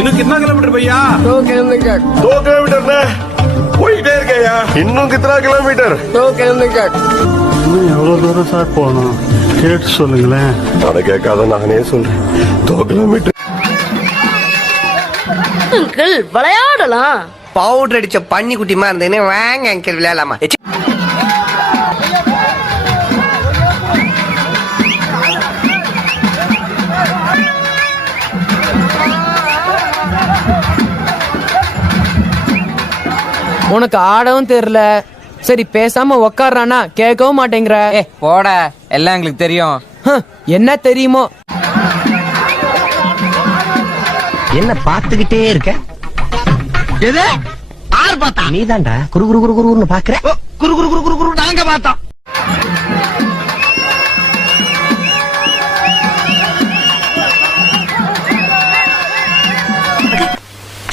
இன்னும் कितना किलोमीटर भैया दो किलोमीटर दो किलोमीटर போயிட்டே இருக்கையா இன்னும் கித்தனா கிலோமீட்டர். दो किलोमीटर இன்னும் எவ்வளவு தூரம் சார் போகணும்? கேட்டு சொல்லுங்களேன். அட கேட்காத நானே சொல்றேன். தோ கிலோமீட்டர். அங்கிள் விளையாடலாம். பவுடர் அடிச்ச பன்னி குட்டிமா இருந்தேன்னு வாங்க அங்கிள் விளையாடலாமா. உனக்கு ஆடவும் தெரியல. சரி பேசாம உக்காடுறானா கேட்கவும் மாட்டேங்கிற. ஏ போட. எல்லாம் எங்களுக்கு தெரியும். ஹம், என்ன தெரியுமோ? என்ன பாத்துக்கிட்டே இருக்க? எது? ஆறு பார்த்தா? நீதான்டா. குரு குரு குரு குருன்னு பாக்குற குரு குரு குரு குரு குரு நாங்க பார்த்தோம்.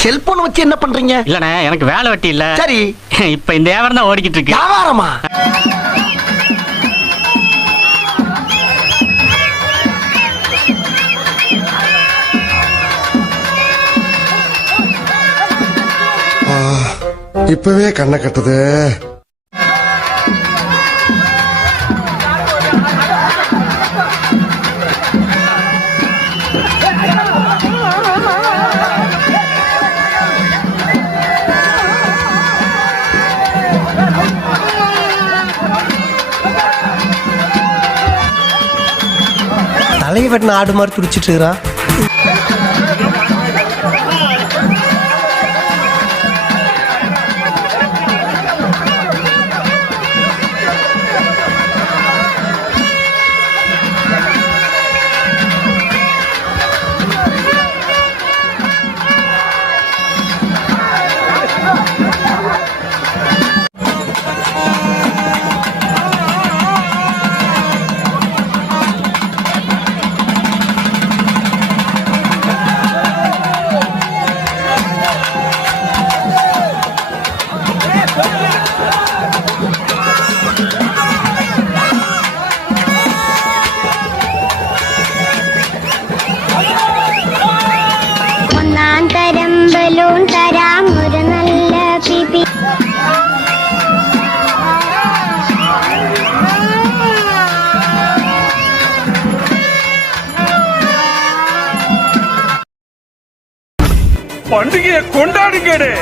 செல்போன் வச்சு என்ன பண்றீங்க? இல்லண்ணே எனக்கு வேலை வெட்டி இல்ல. சரி. இப்ப இந்த வியாபாரம் தான் ஓடிக்கிட்டு இருக்கு. வியாபாரமா? இப்பவே கண்ணை கட்டுது. தலைவன் ஆடு மாதிரி துடிச்சிட்டு இருக்கிறான் തരം ബലൂൺ തരാം ഒരു നല്ല പിപി பண்டிகையை கொண்டாடுங்கடே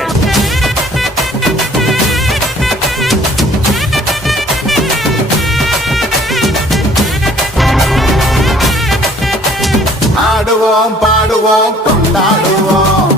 ஆடுவோம் பாடுவோம் கொண்டாடுவோம்